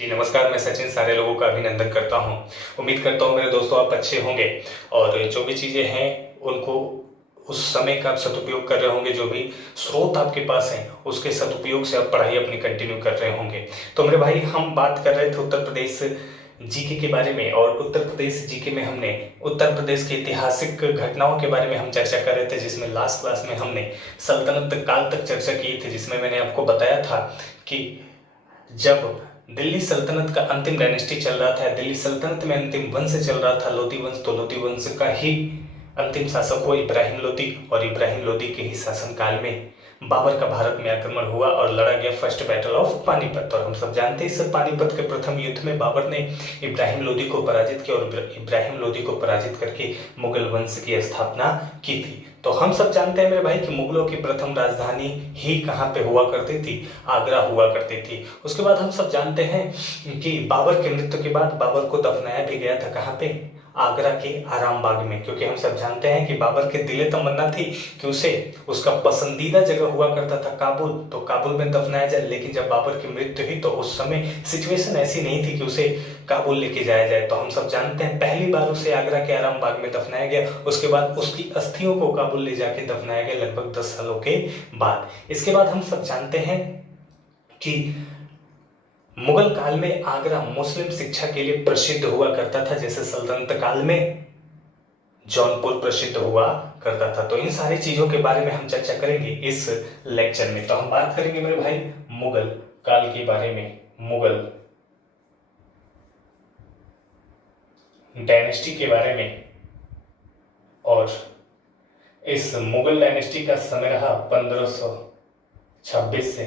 जी नमस्कार। मैं सचिन सारे लोगों का अभिनंदन करता हूं। उम्मीद करता हूं मेरे दोस्तों आप अच्छे होंगे और जो भी चीज़ें हैं उनको उस समय का आप सदुपयोग कर रहे होंगे। जो भी स्रोत आपके पास हैं उसके सदुपयोग से आप पढ़ाई अपनी कंटिन्यू कर रहे होंगे। तो मेरे भाई हम बात कर रहे थे उत्तर प्रदेश जीके के बारे में और उत्तर प्रदेश जीके में हमने उत्तर प्रदेश के ऐतिहासिक घटनाओं के बारे में हम चर्चा कर रहे थे, जिसमें लास्ट क्लास में हमने सल्तनत काल तक चर्चा की थी, जिसमें मैंने आपको बताया था कि जब दिल्ली सल्तनत का अंतिम डायनेस्टी चल रहा था, दिल्ली सल्तनत में अंतिम वंश चल रहा था लोधी वंश, तो लोधी वंश का ही अंतिम शासक हुआ इब्राहिम लोदी और इब्राहिम लोदी के ही शासन काल में बाबर का भारत में आक्रमण हुआ और लड़ा गया फर्स्ट बैटल ऑफ पानीपत। और हम सब जानते हैं इस पानीपत के प्रथम युद्ध में बाबर ने इब्राहिम लोदी को पराजित किया और इब्राहिम लोदी को पराजित करके मुगल वंश की स्थापना की थी। तो हम सब जानते हैं मेरे भाई कि मुगलों की प्रथम राजधानी ही कहाँ पे हुआ करती थी, आगरा हुआ करती थी। उसके बाद हम सब जानते हैं कि बाबर के मृत्यु के बाद बाबर को दफनाया भी गया था कहाँ पे, आगरा के आराम बाग में, क्योंकि हम सब जानते हैं कि बाबर के दिले तमन्ना थी कि उसे उसका पसंदीदा जगह हुआ करता था काबुल, तो काबुल में दफनाया जाए। लेकिन जब बाबर की मृत्यु हुई तो उस समय सिचुएशन ऐसी नहीं थी कि उसे काबुल लेके जाया जाए। तो हम सब जानते हैं पहली बार उसे आगरा के आराम बाग में दफनाया गया, उसके बाद उसकी अस्थियों को काबुल ले जाके दफनाया गया लगभग 10 सालों के बाद। इसके बाद हम सब जानते हैं कि मुगल काल में आगरा मुस्लिम शिक्षा के लिए प्रसिद्ध हुआ करता था, जैसे सल्तनत काल में जौनपुर प्रसिद्ध हुआ करता था। तो इन सारी चीजों के बारे में हम चर्चा करेंगे इस लेक्चर में। तो हम बात करेंगे मेरे भाई मुगल काल के बारे में, मुगल डायनेस्टी के बारे में। और इस मुगल डायनेस्टी का समय रहा 1526 से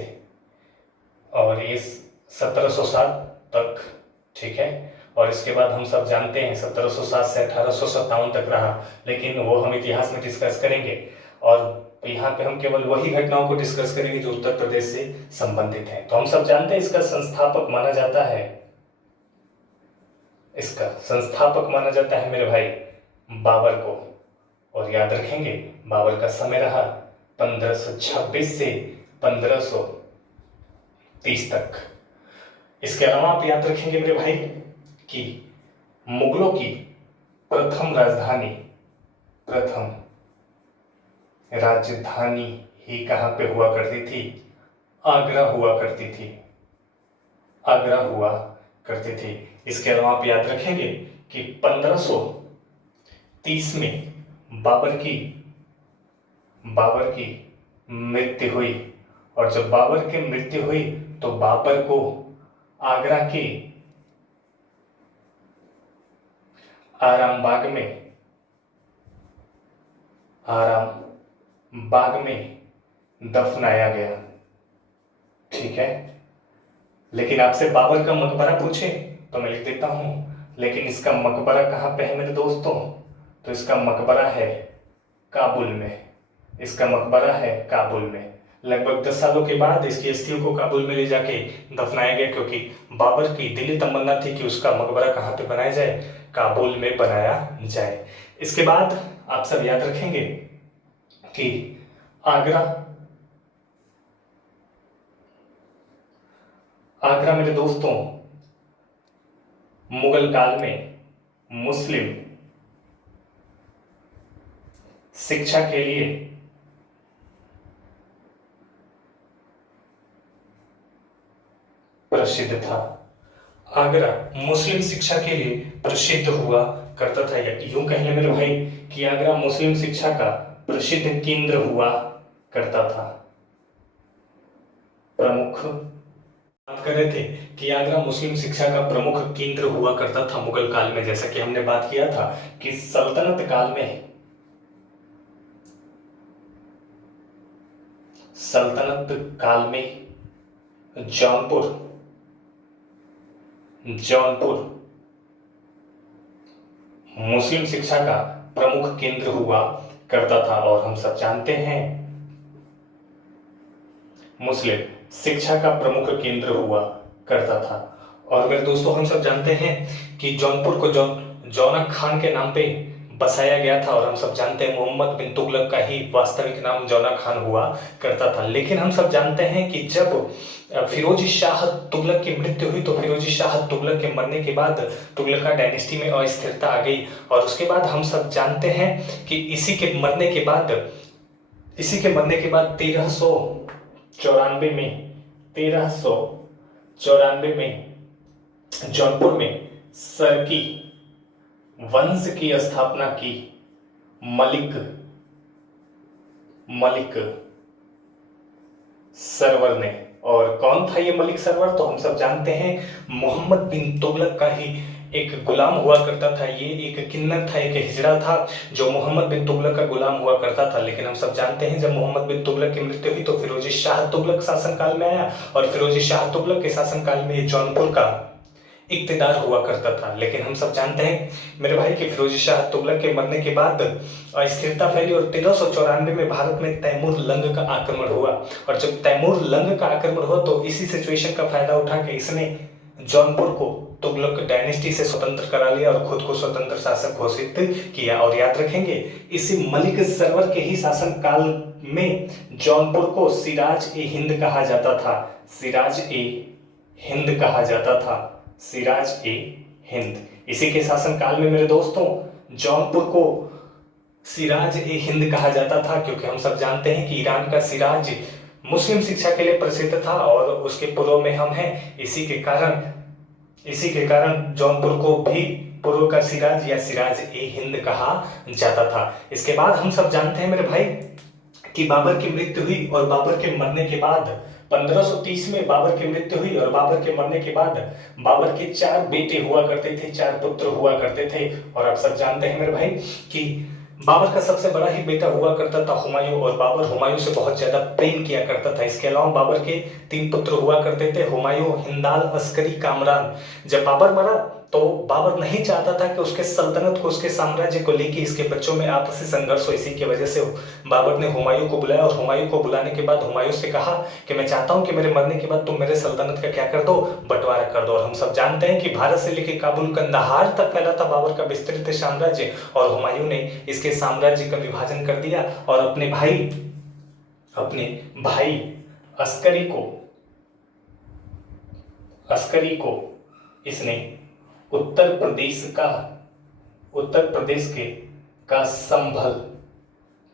और ये 1707 तक, ठीक है। और इसके बाद हम सब जानते हैं 1707 से 1857 तक रहा, लेकिन वो हम इतिहास में डिस्कस करेंगे और यहाँ पे हम केवल वही घटनाओं को डिस्कस करेंगे जो उत्तर प्रदेश से संबंधित है। तो हम सब जानते हैं इसका संस्थापक माना जाता है, इसका संस्थापक माना जाता है मेरे भाई बाबर को। और याद रखेंगे बाबर का समय रहा 1526 से 1530 तक। इसके अलावा आप याद रखेंगे मेरे भाई कि मुगलों की प्रथम राजधानी ही कहां पे हुआ करती थी, आगरा हुआ करती थी, आगरा हुआ करती थी। इसके अलावा आप याद रखेंगे कि 1530 में बाबर की मृत्यु हुई और जब बाबर की मृत्यु हुई तो बाबर को आगरा के आराम बाग में दफनाया गया, ठीक है। लेकिन आपसे बाबर का मकबरा पूछे तो मैं लिख देता हूं, लेकिन इसका मकबरा कहां पे है मेरे दोस्तों, तो इसका मकबरा है काबुल में, इसका मकबरा है काबुल में। लगभग 10 सालों के बाद इसकी अस्थियों को काबुल में ले जाके दफनाया गया, क्योंकि बाबर की दिली तमन्ना थी कि उसका मकबरा कहाँ पे बनाया जाए, काबुल में बनाया जाए। इसके बाद आप सब याद रखेंगे कि आगरा मेरे दोस्तों मुगल काल में मुस्लिम शिक्षा के लिए प्रसिद्ध था। आगरा मुस्लिम शिक्षा के लिए प्रसिद्ध हुआ करता था, या यूं कह लें मेरे भाई कि आगरा मुस्लिम शिक्षा का प्रसिद्ध केंद्र हुआ करता था। प्रमुख बात कर रहे थे कि आगरा मुस्लिम शिक्षा का प्रमुख केंद्र हुआ करता था मुगल काल में, जैसा कि हमने बात किया था कि सल्तनत काल में जौनपुर मुस्लिम शिक्षा का प्रमुख केंद्र हुआ करता था। और हम सब जानते हैं मुस्लिम शिक्षा का प्रमुख केंद्र हुआ करता था। और मेरे दोस्तों हम सब जानते हैं कि जौनपुर को जौनक खान के नाम पे बसाया गया था। और हम सब जानते हैं मोहम्मद बिन तुगलक का ही वास्तविक नाम जौना खान हुआ करता था। लेकिन हम सब जानते हैं कि जब फिरोजी शाह तुगलक की मृत्यु हुई तो फिरोजी शाह तुगलक के मरने के बाद तुगलका डायनेस्टी में अस्थिरता आ गई। और उसके बाद हम सब जानते हैं कि इसी के मरने के बाद 1394 में जौनपुर में सरकी वंश की स्थापना की मलिक सरवर ने। और कौन था ये मलिक सरवर? तो हम सब जानते हैं मोहम्मद बिन तुगलक का ही एक गुलाम हुआ करता था। ये एक किन्नर था, एक हिजड़ा था जो मोहम्मद बिन तुगलक का गुलाम हुआ करता था। लेकिन हम सब जानते हैं जब मोहम्मद बिन तुगलक की मृत्यु हुई तो फिरोजी शाह तुगलक शासनकाल में आया। और फिरोजी शाह तुगलक के शासनकाल में ये जौनपुर का इक्तदार हुआ करता था। लेकिन हम सब जानते हैं मेरे भाई कि फिरोजी शाह तुगलक के मरने के बाद अस्थिरता फैली और 1394 में भारत में तैमूर लंग का आक्रमण हुआ। और जब तैमूर लंग का आक्रमण हुआ तो इसी सिचुएशन का फायदा उठा के इसने जौनपुर को तुगलक डायनेस्टी से स्वतंत्र करा लिया और खुद को स्वतंत्र शासक घोषित किया। और याद रखेंगे इसी मलिक सरवर के ही शासन काल में जौनपुर को सिराज ए हिंद कहा जाता था। सिराज ए हिंद। इसी के शासन काल में मेरे दोस्तों जौनपुर को सिराज ए हिंद कहा जाता था, क्योंकि हम सब जानते हैं कि ईरान का सिराज मुस्लिम शिक्षा के लिए प्रसिद्ध था और उसके पूर्व में हम हैं। इसी के कारण जौनपुर को भी पूर्व का सिराज या सिराज ए हिंद कहा जाता था। इसके बाद हम सब जानते हैं मेरे भाई कि बाबर की मृत्यु हुई और बाबर के मरने के बाद 1530 में बाबर की मृत्यु हुई और बाबर के मरने के बाद बाबर के 4 बेटे हुआ करते थे, 4 पुत्र हुआ करते थे। और आप सब जानते हैं मेरे भाई कि बाबर का सबसे बड़ा ही बेटा हुआ करता था हुमायूं, और बाबर हुमायूं से बहुत ज्यादा प्रेम किया करता था। इसके अलावा बाबर के 3 पुत्र हुआ करते थे, हुमायूं, हिंदाल, अस्करी, कामरान। जब बाबर मरा तो बाबर नहीं चाहता था कि उसके सल्तनत को, उसके साम्राज्य को लेके इसके बच्चों में आपसी संघर्ष हो। इसी की वजह से बाबर ने हुमायूं को बुलाया और हुमायूं को बुलाने के बाद हुमायूं से कहा कि मैं चाहता हूं कि मेरे मरने के बाद तुम मेरे सल्तनत का क्या कर दो, बंटवारा कर दो। और हम सब जानते हैं कि भारत से लेकर काबुल, कंदाहार तक फैला था बाबर का विस्तृत साम्राज्य, और हुमायूं ने इसके साम्राज्य का विभाजन कर दिया और अपने भाई अस्करी को इसने उत्तर प्रदेश का संभल,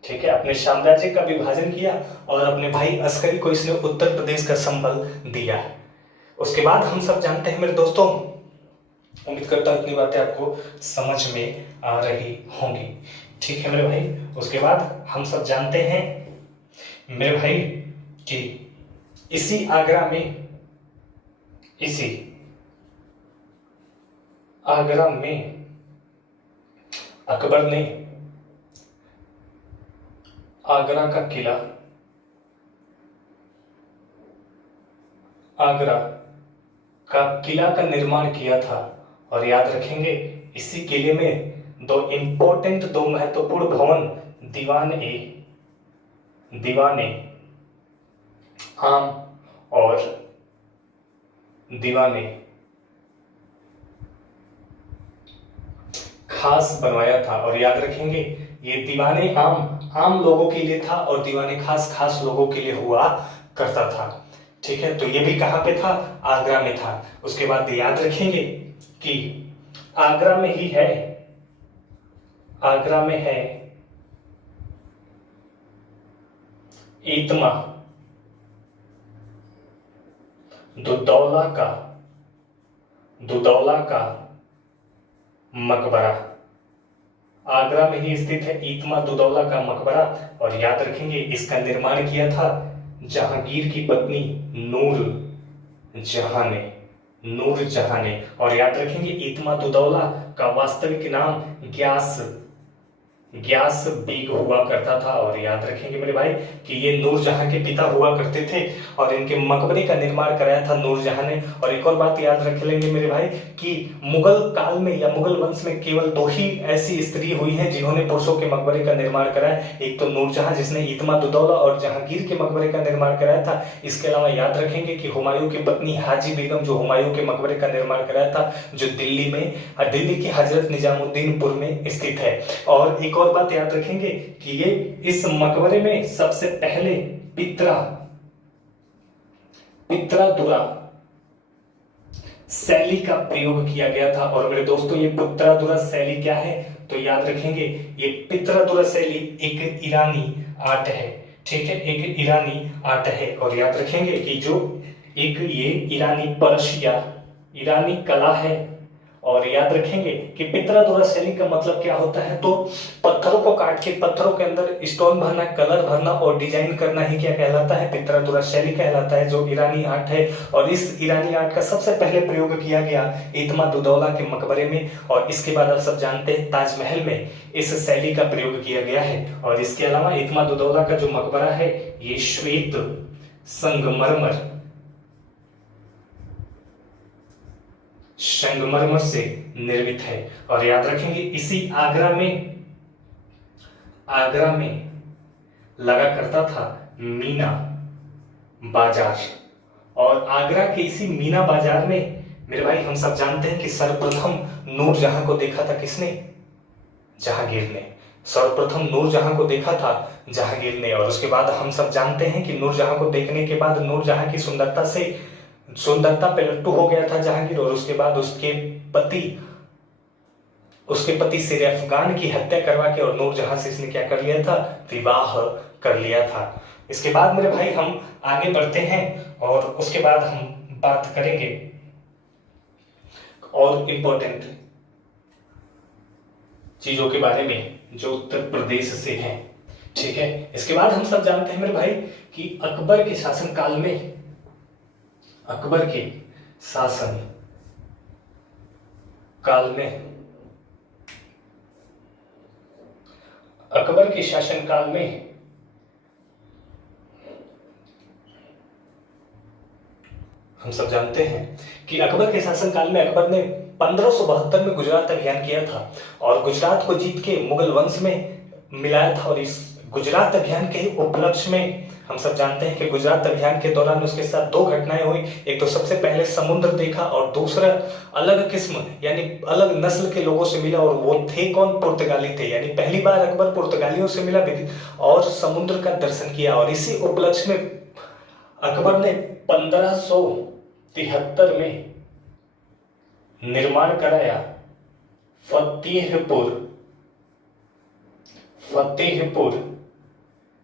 ठीक है, अपने साम्राज्य का विभाजन किया और अपने भाई अस्करी को इसने उत्तर प्रदेश का संभल दिया। उसके बाद हम सब जानते हैं मेरे दोस्तों, उम्मीद करता हूं इतनी बातें आपको समझ में आ रही होंगी, ठीक है मेरे भाई। उसके बाद हम सब जानते हैं मेरे भाई कि इसी आगरा में अकबर ने आगरा का किला का निर्माण किया था। और याद रखेंगे इसी किले में 2 महत्वपूर्ण भवन, दीवाने आम और दीवाने खास बनवाया था। और याद रखेंगे ये दीवाने आम लोगों के लिए था और दीवाने खास लोगों के लिए हुआ करता था, ठीक है। तो ये भी कहां पे था? आगरा में था। उसके बाद याद रखेंगे कि आगरा में है ईतमा दुदौला का मकबरा। आगरा में ही स्थित है ईतमा दुदौला का मकबरा। और याद रखेंगे इसका निर्माण किया था जहांगीर की पत्नी नूर जहां ने। और याद रखेंगे ईतमा दुदौला का वास्तविक नाम ग्यास बेग हुआ करता था। और याद रखेंगे मेरे भाई कि ये नूरजहां के पिता हुआ करते थे और इनके मकबरे का निर्माण कराया था नूरजहां ने। और एक और बात याद रख लेंगे मेरे भाई कि मुगल काल में या मुगल वंश में केवल 2 ही ऐसी स्त्री हुई हैं जिन्होंने पुरुषों के मकबरे का निर्माण कराया। एक तो नूरजहां जिसने इत्माद-उद-दौला और जहांगीर के मकबरे का निर्माण कराया था। इसके अलावा याद रखेंगे कि हुमायूं की पत्नी हाजी बेगम जो हुमायूं के मकबरे का निर्माण कराया था, जो दिल्ली के हजरत निजामुद्दीनपुर में स्थित है। और एक और बात याद रखेंगे कि ये इस मकबरे में सबसे पहले पित्रा दुरा शैली का प्रयोग किया गया था। और मेरे दोस्तों ये पित्रादुरा शैली क्या है, तो याद रखेंगे ये पित्रादुरा शैली एक ईरानी आर्ट है। ठीक है, एक ईरानी आर्ट है। और याद रखेंगे कि जो एक ये ईरानी कला है। और याद रखेंगे कि पित्रादुरा शैली का मतलब क्या होता है, तो पत्थरों को काट के पत्थरों के अंदर स्टोन भरना, कलर भरना और डिजाइन करना ही क्या कहलाता है, पित्रादुरा शैली कहलाता है, जो ईरानी आर्ट है। और इस ईरानी आर्ट का सबसे पहले प्रयोग किया गया इत्माद-उद-दौला के मकबरे में। और इसके बाद आप सब जानते हैं ताजमहल में इस शैली का प्रयोग किया गया है। और इसके अलावा इत्माद-उद-दौला का जो मकबरा है ये श्वेत संगमरमर से निर्मित है। और याद रखेंगे इसी आगरा में लगा करता था मीना बाजार। और आगरा के इसी मीना बाजार में मेरे भाई हम सब जानते हैं कि सर्वप्रथम नूरजहां को देखा था किसने, जहांगीर ने। सर्वप्रथम नूरजहां को देखा था जहांगीर ने। और उसके बाद हम सब जानते हैं कि नूरजहां को देखने के बाद नूरजहां की सुंदरता पे लट्टू हो गया था जहांगीर। और उसके बाद उसके पति शेर अफगान की हत्या करवा के और नूरजहां से इसने क्या कर लिया था, विवाह कर लिया था। इसके बाद मेरे भाई हम आगे बढ़ते हैं और उसके बाद हम बात करेंगे और इंपॉर्टेंट चीजों के बारे में जो उत्तर प्रदेश से हैं। ठीक है, इसके बाद हम सब जानते हैं मेरे भाई कि अकबर के शासन काल में हम सब जानते हैं कि अकबर के शासनकाल में अकबर ने 1572 में गुजरात अभियान किया था और गुजरात को जीत के मुगल वंश में मिलाया था। और इस गुजरात अभियान के उपलक्ष्य में हम सब जानते हैं कि गुजरात अभियान के दौरान उसके साथ 2 घटनाएं हुई। एक तो सबसे पहले समुद्र देखा और दूसरा अलग किस्म यानी अलग नस्ल के लोगों से मिला। और वो थे कौन, पुर्तगाली थे। यानी पहली बार अकबर पुर्तगालियों से मिला और समुद्र का दर्शन किया। और इसी उपलक्ष्य में अकबर ने 1573 में निर्माण कराया फतेहपुर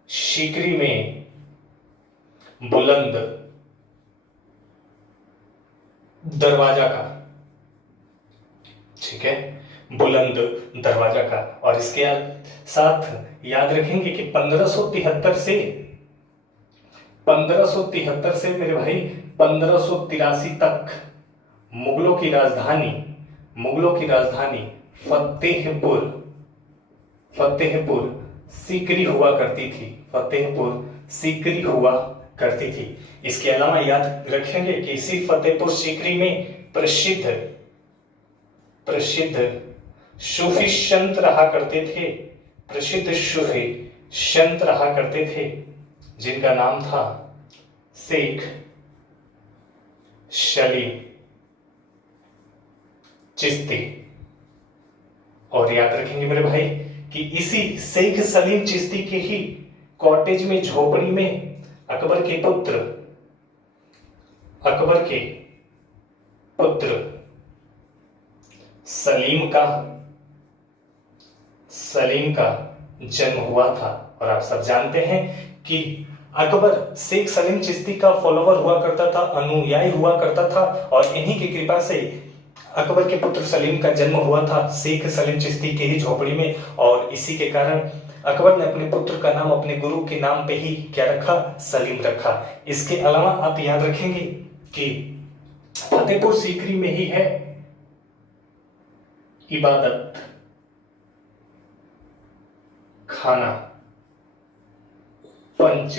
सीकरी में बुलंद दरवाजा का। ठीक है, बुलंद दरवाजा का। और इसके साथ याद रखेंगे कि 1573 से मेरे भाई 1583 तक मुगलों की राजधानी फतेहपुर सीकरी हुआ करती थी। इसके अलावा याद रखेंगे कि इसी फतेहपुर सीकरी में प्रसिद्ध सूफी संत रहा करते थे जिनका नाम था शेख सलीम चिश्ती। और याद रखेंगे मेरे भाई कि इसी शेख सलीम चिश्ती के ही कॉटेज में, झोपड़ी में अकबर के पुत्र सलीम का जन्म हुआ था। और आप सब जानते हैं कि अकबर शेख सलीम चिश्ती का फॉलोवर हुआ करता था, अनुयायी हुआ करता था। और इन्हीं की कृपा से अकबर के पुत्र सलीम का जन्म हुआ था शेख सलीम चिश्ती के ही झोपड़ी में। और इसी के कारण अकबर ने अपने पुत्र का नाम अपने गुरु के नाम पे ही क्या रखा, सलीम रखा। इसके अलावा आप याद रखेंगे कि फतेहपुर सीकरी में ही है खाना, पंच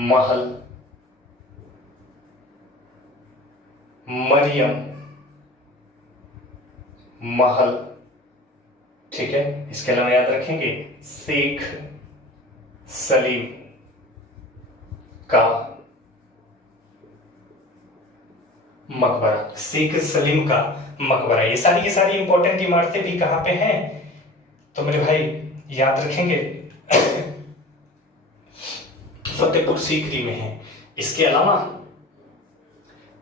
महल, मरियम महल। ठीक है, इसके अलावा याद रखेंगे शेख सलीम का मकबरा, शेख सलीम का मकबरा। ये सारी की सारी इंपॉर्टेंट इमारतें भी कहां पे हैं, तो मेरे भाई याद रखेंगे फतेहपुर सीकरी में है। इसके अलावा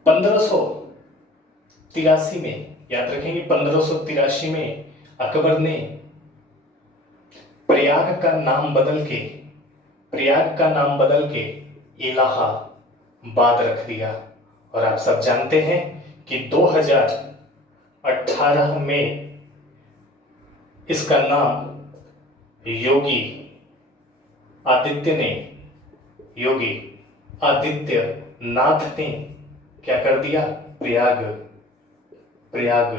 1583 में याद रखेंगे 1583 में अकबर ने प्रयाग का नाम बदल के इलाहाबाद रख दिया। और आप सब जानते हैं कि 2018 में इसका नाम योगी आदित्यनाथ ने क्या कर दिया, प्रयाग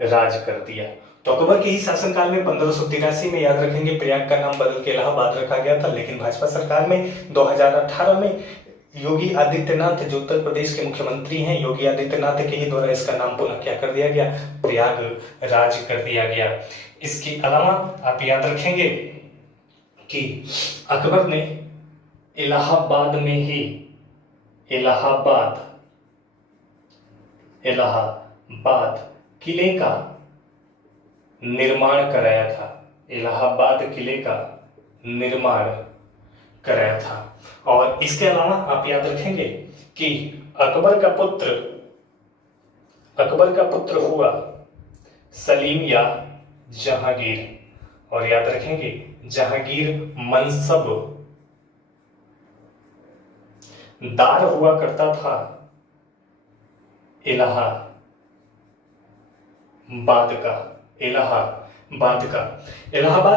राज कर दिया। तो अकबर के ही शासनकाल में 1583 में याद रखेंगे प्रयाग का नाम बदल के इलाहाबाद रखा गया था। लेकिन भाजपा सरकार में 2018 में योगी आदित्यनाथ जो उत्तर प्रदेश के मुख्यमंत्री हैं, योगी आदित्यनाथ के ही द्वारा इसका नाम पुनः क्या कर दिया गया, प्रयाग राज कर दिया गया। इसके अलावा आप याद रखेंगे कि अकबर ने इलाहाबाद में ही इलाहाबाद किले का निर्माण कराया था। इलाहाबाद किले का निर्माण कराया था। और इसके अलावा आप याद रखेंगे कि अकबर का पुत्र हुआ सलीम या जहांगीर। और याद रखेंगे जहांगीर मनसबदार हुआ करता था इलाहाबाद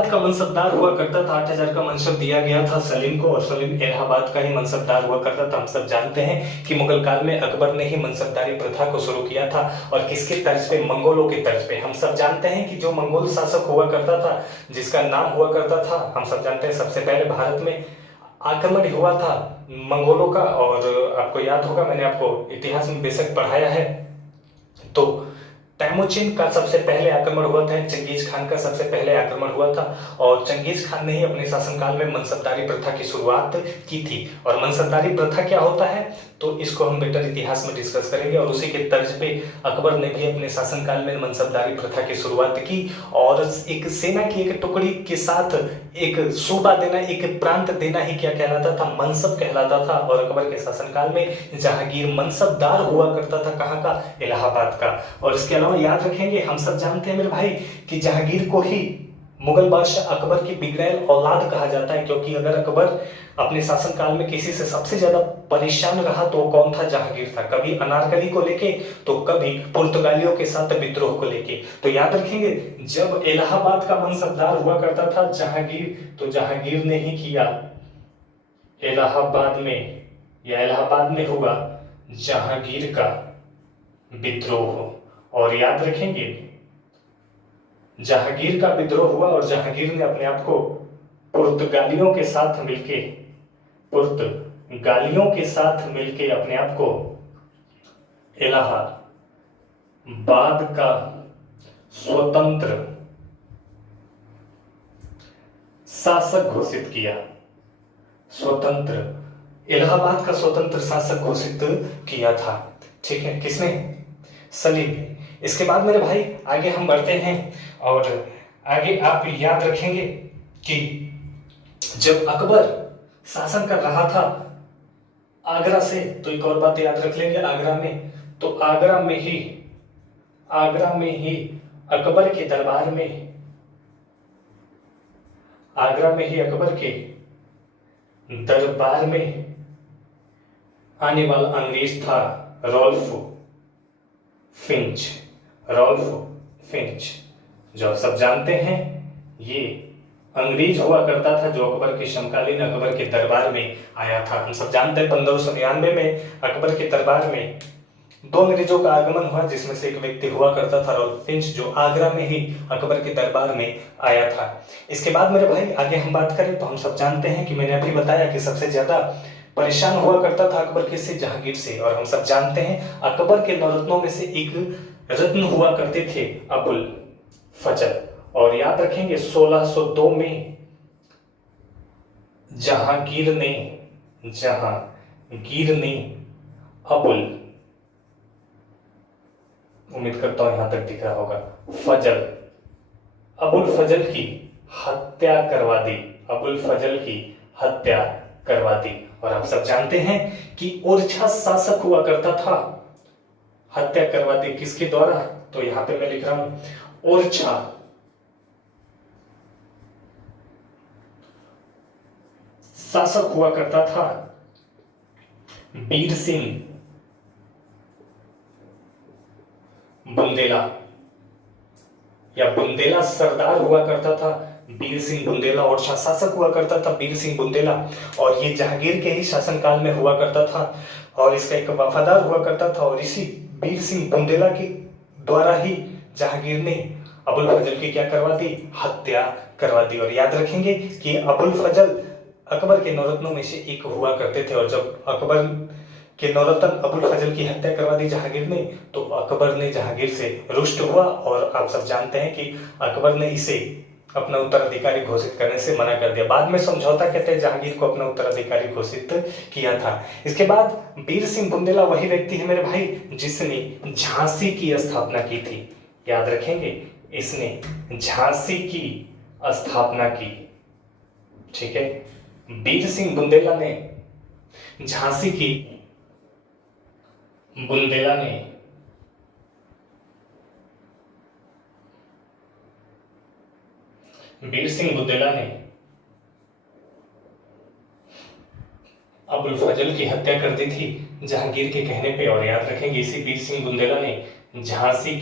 का मनसबदार हुआ करता था। 8,000 का मनसब दिया गया था सलीम को, और सलीम इलाहाबाद का ही मनसबदार हुआ करता था। हम सब जानते हैं कि मुगल काल में अकबर ने ही मनसबदारी प्रथा को शुरू किया था। और किसके तर्ज पे, मंगोलों के तर्ज पे। हम सब जानते हैं कि जो मंगोल शासक हुआ करता था, जिसका नाम हुआ करता था, हम सब जानते हैं सबसे पहले भारत में आक्रमण हुआ था मंगोलों का। और आपको याद होगा, मैंने आपको इतिहास में बेशक पढ़ाया है, तो तैमूरचिन का सबसे पहले आक्रमण हुआ था, चंगेज खान का सबसे पहले आक्रमण हुआ था। और चंगेज खान ने ही अपने शासनकाल में मनसबदारी प्रथा की शुरुआत की थी। और मनसबदारी प्रथा क्या होता है, तो इसको हम बेटर इतिहास में डिस्कस करेंगे। और उसी के तर्ज पे अकबर ने भी अपने शासनकाल में मनसबदारी प्रथा की शुरुआत की। और एक सेना की एक टुकड़ी के साथ एक सूबा देना, एक प्रांत देना ही क्या कहलाता था, मनसब कहलाता था। और अकबर के शासनकाल में जहांगीर मनसबदार हुआ करता था, कहाँ का, इलाहाबाद का। और इसके अलावा याद रखेंगे, हम सब जानते हैं मेरे भाई कि जहांगीर को ही मुगल बादशाह अकबर की बिगड़ैल औलाद कहा जाता है। क्योंकि अगर अकबर अपने शासनकाल में किसी से सबसे ज्यादा परेशान रहा तो कौन था, जहांगीर था। कभी अनारकली को लेके तो कभी पुर्तगालियों के साथ विद्रोह को लेके। तो याद रखेंगे, जब इलाहाबाद का मनसबदार हुआ करता था जहांगीर, तो जहांगीर ने ही किया इलाहाबाद में हुआ जहांगीर का विद्रोह। और याद रखेंगे, जहांगीर का विद्रोह हुआ और जहांगीर ने अपने आप को पुर्तगालियों के साथ मिलके अपने आप को इलाहाबाद का स्वतंत्र शासक घोषित किया। इलाहाबाद का स्वतंत्र शासक घोषित किया था। ठीक है, किसने, सलीम ने। इसके बाद मेरे भाई आगे हम बढ़ते हैं। और आगे आप याद रखेंगे कि जब अकबर शासन कर रहा था आगरा से, तो एक और बात याद रख लेंगे, आगरा में, तो आगरा में ही अकबर के दरबार में आने वाला अंग्रेज था रॉल्फ फिंच, जो आप सब जानते हैं ये अंग्रेज हुआ करता था, जो अकबर के समकालीन अकबर के दरबार में आया था। हम सब जानते हैं 1599 में अकबर के दरबार में दो अंग्रेजों का आगमन हुआ, जिसमें से एक व्यक्ति हुआ करता था रॉल्फ फिंच, जो आगरा में ही अकबर के दरबार में आया था। इसके बाद मेरे भाई आगे हम बात करें तो हम सब जानते हैं कि मैंने अभी बताया कि सबसे ज्यादा परेशान हुआ करता था अकबर किससे, जहांगीर से। और हम सब जानते हैं अकबर के नवरत्नों में से एक रत्न हुआ करते थे अबुल फजल। और याद रखेंगे 1602 में जहांगीर ने अबुल, उम्मीद करता हूं यहां तक दिख रहा होगा, अबुल फजल की हत्या करवा दी, अबुल फजल की हत्या करवा दी। और आप सब जानते हैं कि ओरछा शासक हुआ करता था, हत्या करवा दी किसके द्वारा, तो यहां पे मैं लिख रहा हूं ओरछा शासक हुआ करता था बीर सिंह बुंदेला, या बुंदेला सरदार हुआ करता था बीर सिंह बुंदेला, और शासक हुआ करता था बीर सिंह बुंदेला। और ये जहांगीर के ही शासनकाल में हुआ करता था और इसका एक वफादार हुआ करता था। और इसी बीर सिंह बुंदेला के द्वारा ही जहांगीर ने अबुल फजल की क्या करवा दी, हत्या करवा दी। और याद रखेंगे कि अबुल फजल अकबर के नौरत्नों में से एक हुआ करते थे। और जब अकबर के नौरत्न अबुल फजल की हत्या करवा दी जहांगीर ने, तो अकबर ने जहांगीर से रुष्ट हुआ। और आप सब जानते हैं कि अकबर ने इसे अपना उत्तराधिकारी घोषित करने से मना कर दिया। बाद में समझौता कहते हैं जहांगीर को अपना उत्तराधिकारी घोषित किया था। इसके बाद बीर सिंह बुंदेला वही व्यक्ति है मेरे भाई जिसने झांसी की स्थापना की थी। याद रखेंगे, इसने झांसी की स्थापना की। ठीक है, बीर सिंह बुंदेला ने झांसी की, बुंदेला ने बीर सिंह बुंदेला ने अबुल फजल की हत्या कर दी थी जहांगीर के कहने पे। और याद रखेंगे इसी बीर सिंह बुंदेला ने झांसी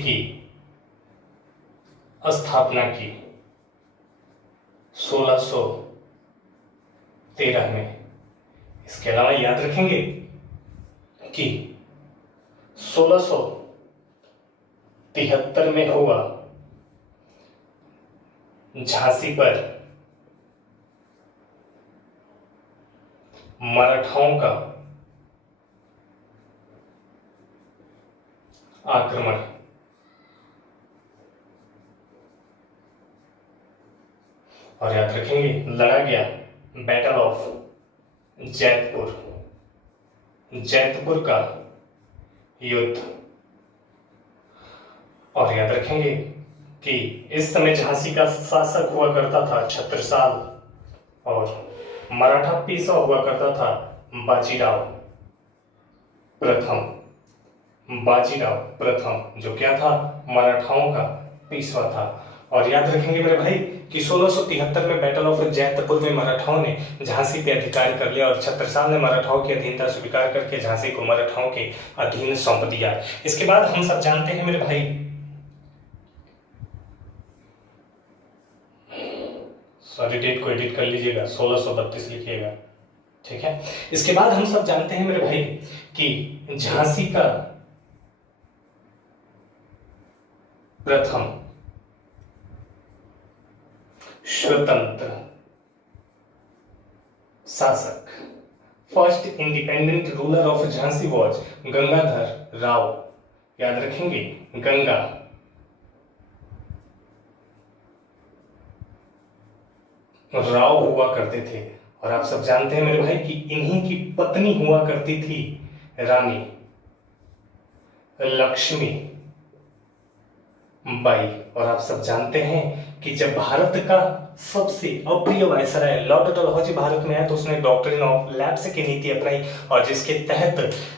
की स्थापना की 1613 में। इसके अलावा याद रखेंगे कि 1673 में हुआ झांसी पर मराठाओं का आक्रमण। और याद रखेंगे लड़ा गया बैटल ऑफ जैतपुर का युद्ध। और याद रखेंगे कि इस समय झांसी का शासक हुआ करता था छत्रसाल और मराठा पेशवा हुआ करता था बाजीराव प्रथम, जो क्या था, मराठाओं का पेशवा था। और याद रखेंगे मेरे भाई कि 1673 में बैटल ऑफ जैतपुर में मराठाओं ने झांसी पे अधिकार कर लिया और छत्रसाल ने मराठाओं की अधीनता स्वीकार करके झांसी को मराठाओं के अधीन सौंप दिया। इसके बाद हम सब जानते हैं मेरे भाई, सॉरी डेट को एडिट कर लीजिएगा, 1632 लिखिएगा। ठीक है, इसके बाद हम सब जानते हैं मेरे भाई कि झांसी का प्रथम स्वतंत्र शासक, first independent ruler of Jhansi was Gangadhar Rao. याद रखेंगे गंगा राव हुआ करते थे। और आप सब जानते हैं मेरे भाई कि इन्हीं की पत्नी हुआ करती थी रानी लक्ष्मी बाई। और आप सब जानते हैं कि जब भारत का सबसे अप्रिय वायसराय लॉर्ड डलहौजी भारत में आया तो उसने डॉक्ट्रिन ऑफ लैप्स की नीति अपनाई और जिसके तहत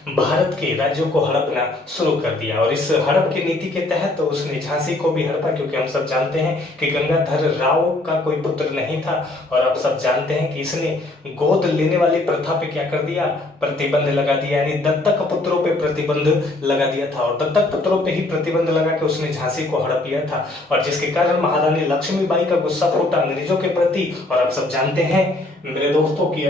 भारत के राज्यों को हड़पना शुरू कर दिया। और इस हड़प की नीति के तहत तो उसने झांसी को भी हड़पा, क्योंकि हम सब जानते हैं कि गंगाधर राव का कोई पुत्र नहीं था। और आप सब जानते हैं कि इसने गोद लेने वाली प्रथा पे क्या कर दिया, प्रतिबंध लगा दिया, यानी दत्तक पुत्रों पे प्रतिबंध लगा दिया था। और दत्तक पुत्रों पे ही प्रतिबंध लगा के उसने झांसी को हड़प लिया था और जिसके कारण महारानी लक्ष्मीबाई का गुस्सा फूटा अंग्रेजों के प्रति। और आप सब जानते हैं मेरे दोस्तों कि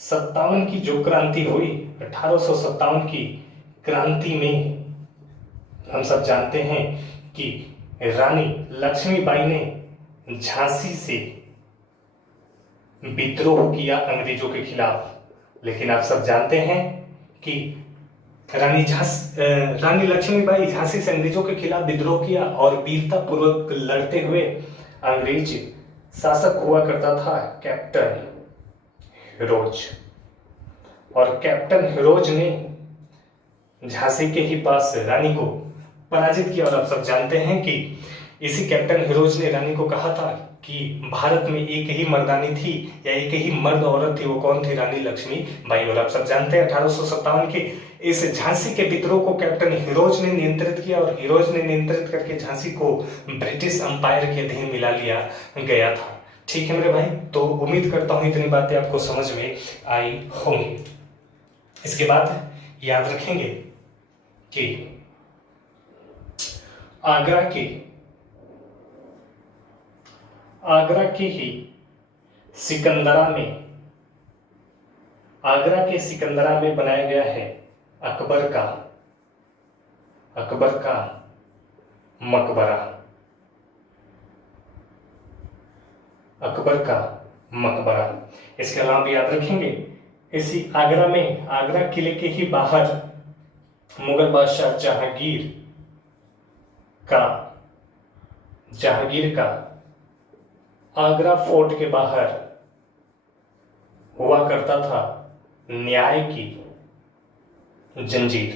57 की जो क्रांति हुई, 1857 की क्रांति में हम सब जानते हैं कि रानी लक्ष्मीबाई ने झांसी से विद्रोह किया अंग्रेजों के खिलाफ। लेकिन आप सब जानते हैं कि रानी लक्ष्मीबाई झांसी से अंग्रेजों के खिलाफ विद्रोह किया और वीरता पूर्वक लड़ते हुए अंग्रेज शासक हुआ करता था कैप्टन हिरोज। और कैप्टन हिरोज ने झांसी के ही पास रानी को पराजित किया। और आप सब जानते हैं कि इसी कैप्टन हिरोज ने रानी को कहा था कि भारत में एक ही मर्दानी थी या एक ही मर्द औरत थी, वो कौन थी? रानी लक्ष्मीबाई। और आप सब जानते हैं 1857 के इस झांसी के विद्रोह को कैप्टन हिरोज ने नियंत्रित किया और हिरोज ने नियंत्रित करके झांसी को ब्रिटिश अंपायर के अधीन मिला लिया गया था। ठीक है मेरे भाई, तो उम्मीद करता हूं इतनी बातें आपको समझ में आई होंगी। इसके बाद याद रखेंगे कि आगरा के ही सिकंदरा में बनाया गया है अकबर का मकबरा। इसके अलावा भी याद रखेंगे इसी आगरा किले के ही बाहर मुगल बादशाह जहांगीर का आगरा फोर्ट के बाहर हुआ करता था न्याय की जंजीर।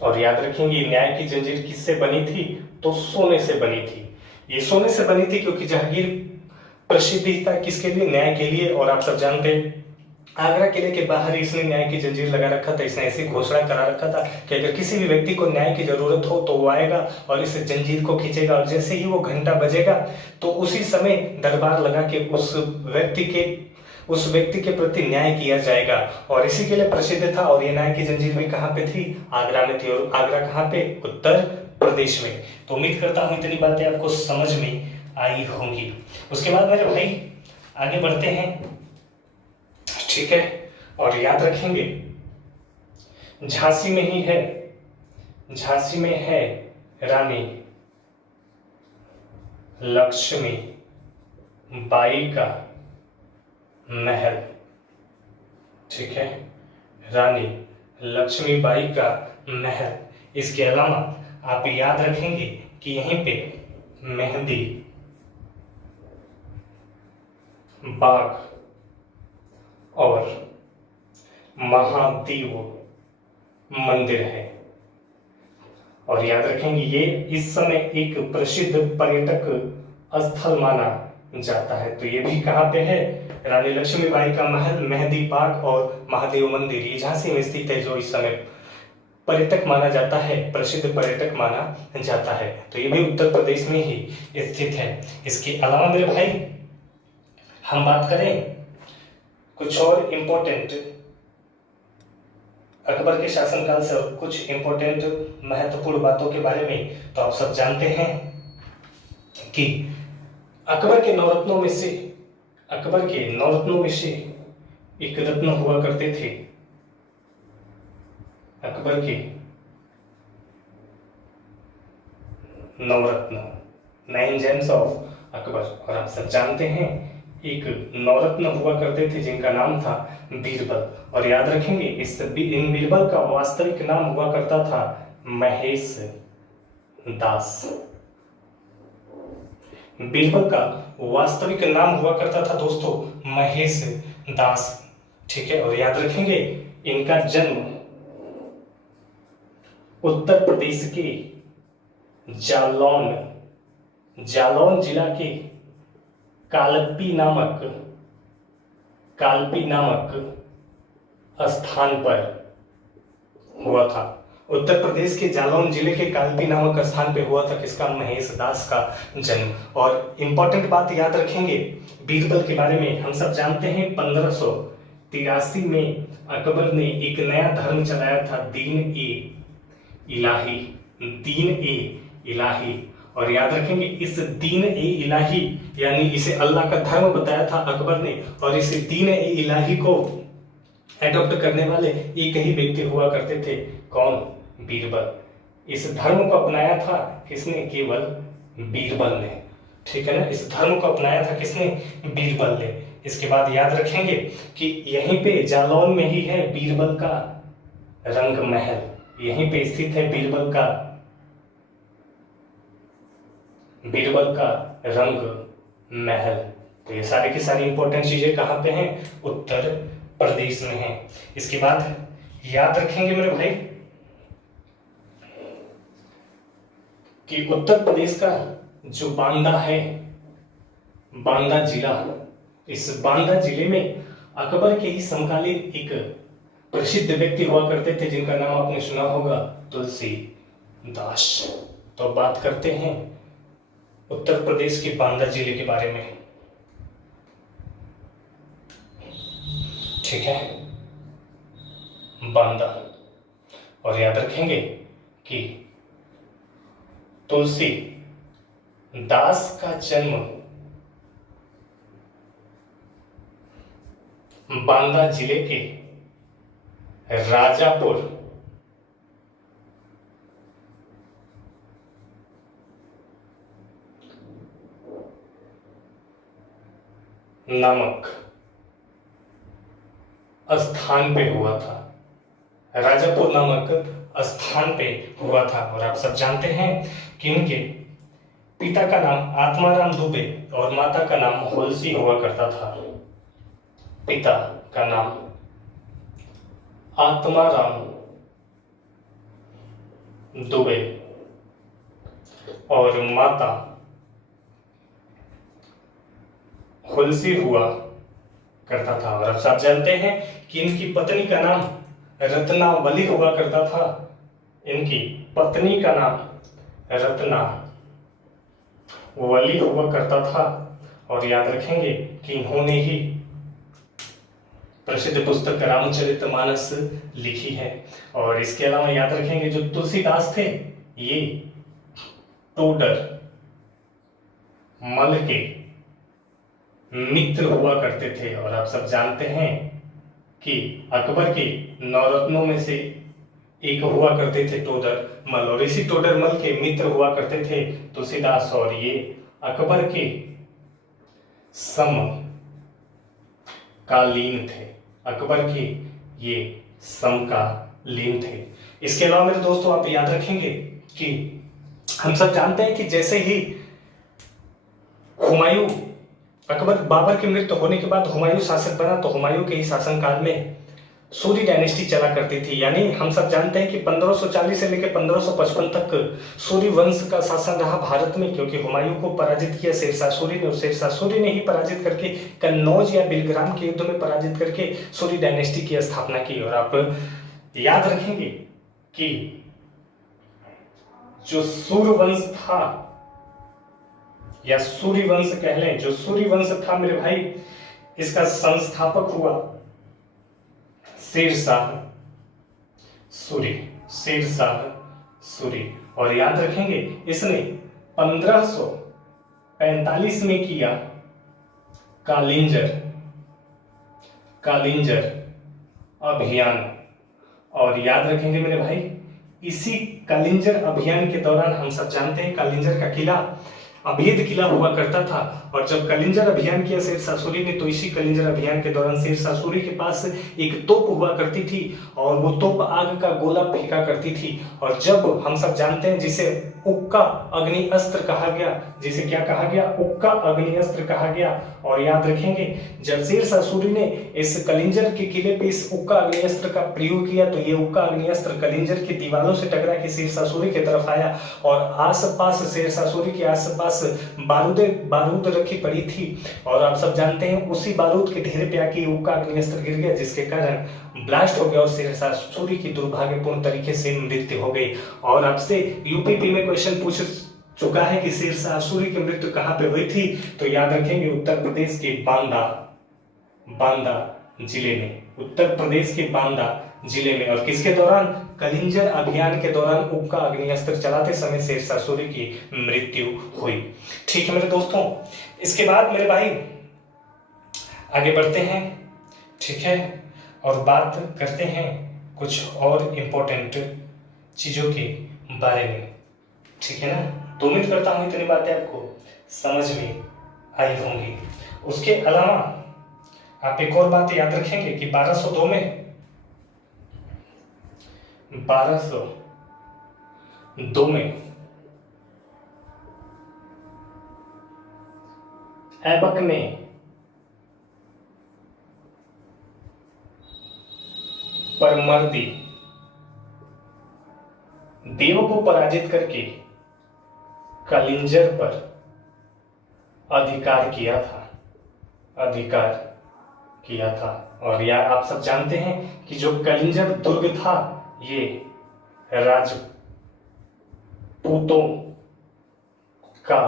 और याद रखेंगे न्याय की जंजीर किससे बनी थी? तो सोने से बनी थी। ये सोने से बनी थी क्योंकि जहांगीर प्रसिद्ध था किसके लिए? न्याय के लिए। और आप सब जानते हैं आगरा किले के बाहर इसने न्याय की जंजीर लगा रखा था। इसने ऐसी घोषणा करा रखा था कि अगर किसी भी व्यक्ति को न्याय की जरूरत हो तो वो आएगा और इस जंजीर को खींचेगा और जैसे ही वो घंटा बजेगा तो उसी समय दरबार लगा के उस व्यक्ति के प्रति न्याय किया जाएगा। और इसी के लिए प्रसिद्ध था। और ये न्याय की जंजीर भी कहाँ पे थी? आगरा में थी। और आगरा कहाँ पे? उत्तर प्रदेश में। तो उम्मीद करता हूँ इतनी बातें आपको समझ में आई होंगी। उसके बाद मेरे भाई आगे बढ़ते हैं, ठीक है। और याद रखेंगे झांसी में है रानी लक्ष्मीबाई का महल, ठीक है, रानी लक्ष्मीबाई का महल। इसके अलावा आप याद रखेंगे कि यहीं पे मेहंदी बाग और महादेव मंदिर है। और याद रखेंगे ये इस समय एक प्रसिद्ध पर्यटक स्थल माना जाता है। तो ये भी कहाँ पे है? रानी लक्ष्मीबाई का महल, मेहंदी बाग और महादेव मंदिर, ये झांसी में स्थित है, जो इस समय पर्यटक माना जाता है, प्रसिद्ध पर्यटक माना जाता है। तो ये भी उत्तर प्रदेश में ही स्थित है। इसके अलावा मेरे भाई हम बात करें कुछ और इम्पोर्टेंट अकबर के शासनकाल से और कुछ इम्पोर्टेंट महत्वपूर्ण बातों के बारे में, तो आप सब जानते हैं कि अकबर के नवरत्नों में से एक रत्न हुआ करते थे। अकबर के नवरत्न, 9 जेम्स ऑफ अकबर। और आप सब जानते हैं एक नवरत्न हुआ करते थे जिनका नाम था बीरबल। और याद रखेंगे इन बीरबल का वास्तविक नाम हुआ करता था महेश दास। बीरबल का वास्तविक नाम हुआ करता था दोस्तों महेश दास, ठीक है। और याद रखेंगे इनका जन्म उत्तर प्रदेश के जालौन जिला के कालपी नामक स्थान पर हुआ था। उत्तर प्रदेश के जालौन जिले के कालपी नामक स्थान पे हुआ था किसका? महेश दास का जन्म। और इंपॉर्टेंट बात याद रखेंगे बीरबल के बारे में, हम सब जानते हैं 1583 में अकबर ने एक नया धर्म चलाया था, दीन ए इलाही। और याद रखेंगे इस दीन ए इलाही यानी इसे अल्लाह का धर्म बताया था अकबर ने, और इस दीन ए इलाही को एडॉप्ट करने वाले एक ही व्यक्ति हुआ करते थे, कौन? बीरबल। इस धर्म को अपनाया था किसने? केवल बीरबल ने, ठीक है ना। इस धर्म को अपनाया था किसने? बीरबल ने। इसके बाद याद रखेंगे कि यहीं पे जालौन में ही है बीरबल का रंग महल, यहीं पे स्थित है बीरबल का रंग महल। तो ये सारी की सारी इंपॉर्टेंट चीजें कहाँ पे हैं? उत्तर प्रदेश में हैं। इसके बाद याद रखेंगे मेरे भाई कि उत्तर प्रदेश का जो बांदा है, बांदा जिला, इस बांदा जिले में अकबर के ही समकालीन एक प्रसिद्ध व्यक्ति हुआ करते थे जिनका नाम आपने सुना होगा, तुलसीदास। तो बात करते हैं उत्तर प्रदेश के बांदा जिले के बारे में, ठीक है। बांदा, और याद रखेंगे कि तुलसी दास का जन्म बांदा जिले के राजापुर नामक स्थान पे हुआ था, राजापुर नामक स्थान पे हुआ था। और आप सब जानते हैं कि उनके पिता का नाम आत्माराम दुबे और माता का नाम होलसी हुआ करता था। पिता का नाम आत्माराम दुबे और माता होलसी हुआ करता था। और अब सब जानते हैं कि इनकी पत्नी का नाम रत्नावली हुआ करता था। इनकी पत्नी का नाम रत्नावली हुआ करता था। और याद रखेंगे कि इन्होंने ही प्रसिद्ध पुस्तक रामचरितमानस लिखी है। और इसके अलावा याद रखेंगे जो तुलसीदास थे ये टोडर मल के मित्र हुआ करते थे। और आप सब जानते हैं कि अकबर के नवरत्नों में से एक हुआ करते थे टोडर मल, और इसी टोडर मल के मित्र हुआ करते थे तुलसीदास। और ये अकबर के समकालीन थे, अकबर के ये समकालीन थे। इसके अलावा मेरे दोस्तों आप याद रखेंगे कि हम सब जानते हैं कि जैसे ही हुमायूं, अकबर बाबर की मृत्यु होने के बाद हुमायूं शासक बना, तो हुमायूं के ही शासनकाल में सूरी डायनेस्टी चला करती थी। यानी हम सब जानते हैं कि 1540 से लेकर 1555 तक सूरी वंश का शासन रहा भारत में, क्योंकि हुमायूं को पराजित किया शेरशाह सूरी ने, और शेरशाह सूरी ने ही पराजित करके कन्नौज या बिलग्राम के युद्ध में पराजित करके सूरी डायनेस्टी की स्थापना की। और आप याद रखेंगे कि जो सूर्यवंश था या सूरी वंश कह लें, जो सूरी वंश था मेरे भाई, इसका संस्थापक हुआ शेरशाह सूरी। और याद रखेंगे इसने 1545 में किया कालिंजर अभियान। और याद रखेंगे मेरे भाई इसी कालिंजर अभियान के दौरान हम सब जानते हैं कालिंजर का किला अभेद किला हुआ करता था। और जब कालिंजर अभियान किया शेरशाह सूरी ने, तो इसी कालिंजर अभियान के दौरान शेरशाह सूरी के पास एक तोप हुआ करती थी, और वो तोप आग का गोला फेंका करती थी। और जब हम सब जानते हैं जिसे उक्का अग्नि अस्त्र कहा गया, जिसे क्या कहा गया? उक्का अग्नि अस्त्र कहा गया। और याद रखेंगे जब शेरशाह सूरी ने इस कालिंजर के किले पे इस उक्का अग्नि अस्त्र का प्रयोग किया, तो ये उक्का अग्नि अस्त्र कालिंजर की दीवारों से टकरा के शेरशाह सूरी की तरफ आया, और आसपास शेरशाह सूरी के आसपास बारूद रखी पड़ी थी। और आप सब जानते हैं उसी बारूद के ढेर पे आके उक्का अग्नि अस्त्र गिर गया, जिसके कारण ब्लास्ट हो गया और शेरशाह सूरी की दुर्भाग्यपूर्ण तरीके से मृत्यु हो गई। और आपसे यूपीपी में क्वेश्चन पूछ चुका है कि शेरशाह सूरी की मृत्यु कहाँ पे हुई थी, तो याद रखेंगे उत्तर प्रदेश के बांदा जिले में। उत्तर प्रदेश के बांदा जिले में। और किसके दौरान? कलिंजर अभियान के दौरान उक्का अग्निअस्त्र चलाते समय शेरशाह सूरी की मृत्यु हुई। ठीक है मेरे दोस्तों, इसके बाद मेरे भाई आगे बढ़ते हैं, ठीक है, और बात करते हैं कुछ और इम्पोर्टेंट चीजों के बारे में, ठीक है ना। तो उम्मीद करता हूं इतनी बातें आपको समझ में आई होंगी। उसके अलावा आप एक और बात याद रखेंगे कि 1202 में ऐबक ने परमर्दी देव को पराजित करके कलिंजर पर अधिकार किया था। और यह आप सब जानते हैं कि जो कलिंजर दुर्ग था ये राजपूतों का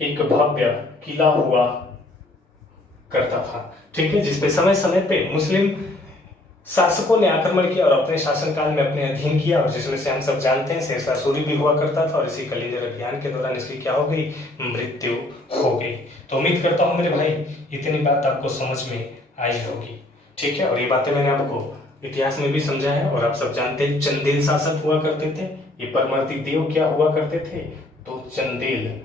एक भव्य किला हुआ करता था, ठीक है, जिसपे समय समय पे मुस्लिम शासकों ने आक्रमण किया और अपने शासनकाल में अपने अधीन किया, और जिसमें से हम सब जानते हैं शेरशाह सूरी भी हुआ करता था। और इसी कलिंजर अभियान के दौरान इसकी क्या हो गई? मृत्यु हो गई। तो उम्मीद करता हूं मेरे भाई इतनी बात आपको समझ में आई होगी, ठीक है। और ये बातें मैंने आपको इतिहास में भी समझा है। और आप सब जानते हैं चंदेल शासक हुआ करते थे, ये परमर्दी देव क्या हुआ करते थे? तो चंदेल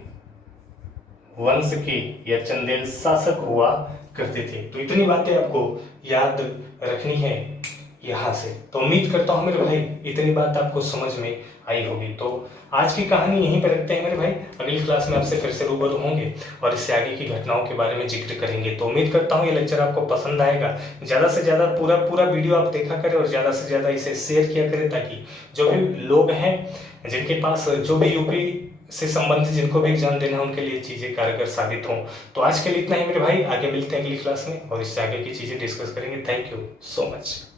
वंश के या चंदेल शासक हुआ करते थे। तो इतनी बातें आपको याद रखनी है यहाँ से। तो उम्मीद करता हूँ मेरे भाई इतनी बात आपको समझ में आई होगी। तो आज की कहानी यहीं पर रखते हैं मेरे भाई, अगली क्लास में आपसे फिर से रूबरू होंगे और इससे आगे की घटनाओं के बारे में जिक्र करेंगे। तो उम्मीद करता हूँ ये लेक्चर आपको पसंद आएगा। ज़्यादा से ज़्यादा पूरा वीडियो आप देखा करें और ज़्यादा से ज़्यादा इसे शेयर किया करें, ताकि जो भी लोग हैं जिनके पास जो भी यूपी से संबंधित जिनको भी एग्जाम देना है उनके लिए चीज़ें कारगर साबित हों। तो आज के लिए इतना ही मेरे भाई, आगे मिलते हैं अगली क्लास में और इससे आगे की चीज़ें डिस्कस करेंगे। Thank you so much.